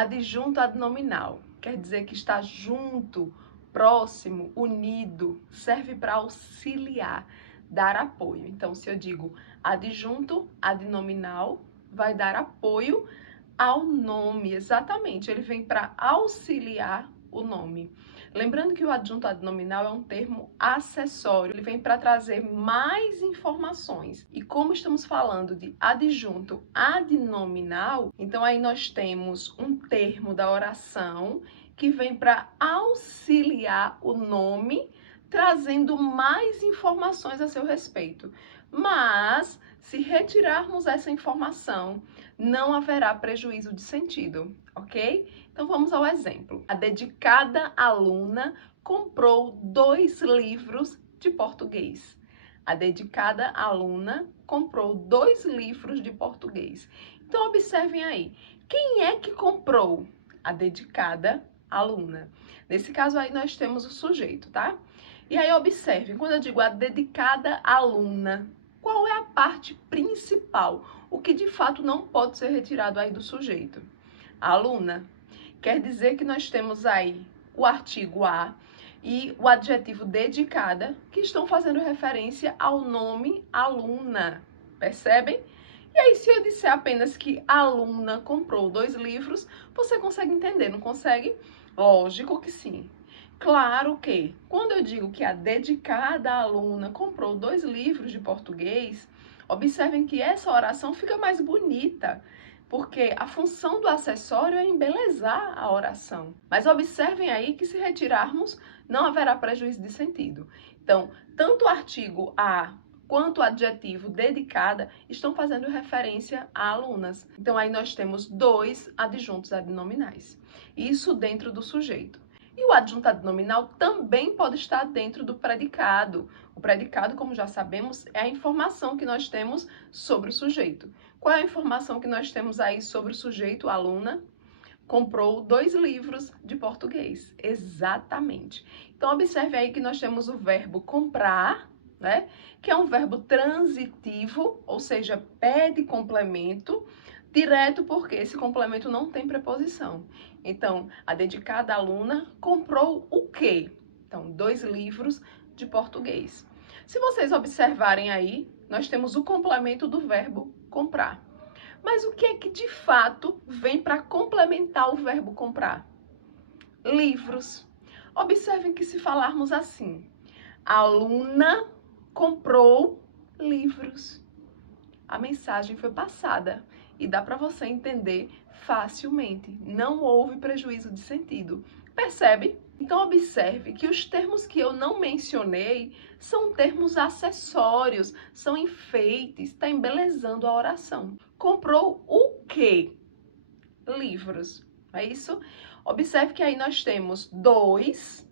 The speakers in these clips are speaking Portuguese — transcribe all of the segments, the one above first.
Adjunto adnominal quer dizer que está junto, próximo, unido, serve para auxiliar, dar apoio. Então, se eu digo adjunto adnominal, vai dar apoio ao nome, exatamente, ele vem para auxiliar o nome. Lembrando que o adjunto adnominal é um termo acessório, ele vem para trazer mais informações. E como estamos falando de adjunto adnominal, então aí nós temos um termo da oração que vem para auxiliar o nome, trazendo mais informações a seu respeito. Mas, se retirarmos essa informação, não haverá prejuízo de sentido, ok? Então vamos ao exemplo. A dedicada aluna comprou 2 livros de português. A dedicada aluna comprou 2 livros de português. Então observem aí, quem é que comprou? A dedicada aluna. Nesse caso aí nós temos o sujeito, tá? E aí observem, quando eu digo a dedicada aluna, qual é a parte principal? O que de fato não pode ser retirado aí do sujeito? A aluna. Quer dizer que nós temos aí o artigo a e o adjetivo dedicada, que estão fazendo referência ao nome aluna. Percebem? E aí, se eu disser apenas que a aluna comprou 2 livros, você consegue entender, não consegue? Lógico que sim. Claro que, quando eu digo que a dedicada aluna comprou 2 livros de português, observem que essa oração fica mais bonita, porque a função do acessório é embelezar a oração. Mas observem aí que se retirarmos, não haverá prejuízo de sentido. Então, tanto o artigo a quanto o adjetivo dedicada estão fazendo referência a alunas. Então, aí nós temos 2 adjuntos adnominais. Isso dentro do sujeito. E o adjunto adnominal também pode estar dentro do predicado. O predicado, como já sabemos, é a informação que nós temos sobre o sujeito. Qual é a informação que nós temos aí sobre o sujeito? A aluna comprou 2 livros de português. Exatamente. Então, observe aí que nós temos o verbo comprar, né? Que é um verbo transitivo, ou seja, pede complemento, direto porque esse complemento não tem preposição. Então, a dedicada aluna comprou o quê? Então, 2 livros de português. Se vocês observarem aí, nós temos o complemento do verbo comprar. Mas o que é que de fato vem para complementar o verbo comprar? Livros. Observem que se falarmos assim, a aluna comprou livros. A mensagem foi passada e dá para você entender facilmente. Não houve prejuízo de sentido. Percebe? Então observe que os termos que eu não mencionei são termos acessórios, são enfeites, está embelezando a oração. Comprou o quê? Livros. É isso? Observe que aí nós temos 2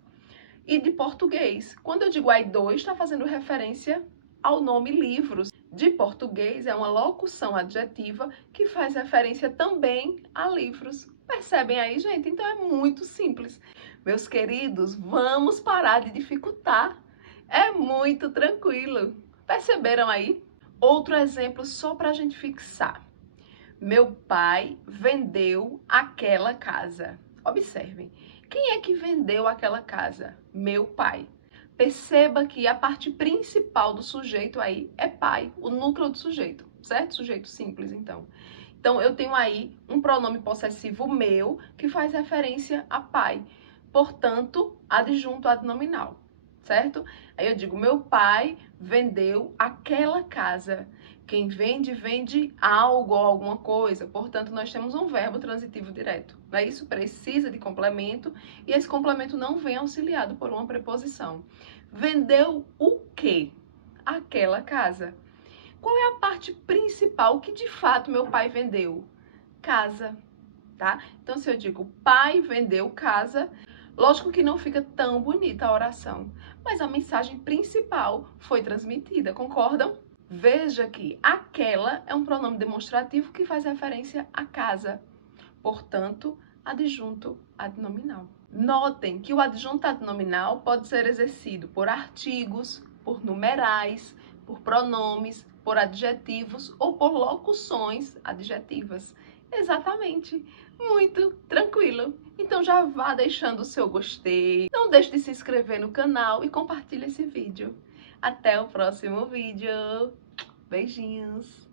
e de português. Quando eu digo aí 2, está fazendo referência ao nome livros. De português é uma locução adjetiva que faz referência também a livros. Percebem aí, gente? Então é muito simples. Meus queridos, vamos parar de dificultar. É muito tranquilo. Perceberam aí? Outro exemplo só para a gente fixar. Meu pai vendeu aquela casa. Observem. Quem é que vendeu aquela casa? Meu pai. Perceba que a parte principal do sujeito aí é pai, o núcleo do sujeito, certo? Sujeito simples, então. Então, eu tenho aí um pronome possessivo meu que faz referência a pai. Portanto, adjunto adnominal, certo? Aí eu digo, meu pai vendeu aquela casa. Quem vende, vende algo ou alguma coisa. Portanto, nós temos um verbo transitivo direto. Não é isso? Precisa de complemento e esse complemento não vem auxiliado por uma preposição. Vendeu o quê? Aquela casa. Qual é a parte principal que de fato meu pai vendeu? Casa, tá? Então, se eu digo pai vendeu casa, lógico que não fica tão bonita a oração, mas a mensagem principal foi transmitida, concordam? Veja que aquela é um pronome demonstrativo que faz referência à casa, portanto, adjunto adnominal. Notem que o adjunto adnominal pode ser exercido por artigos, por numerais, por pronomes, por adjetivos ou por locuções adjetivas. Exatamente. Muito tranquilo. Então já vá deixando o seu gostei, não deixe de se inscrever no canal e compartilhe esse vídeo. Até o próximo vídeo. Beijinhos!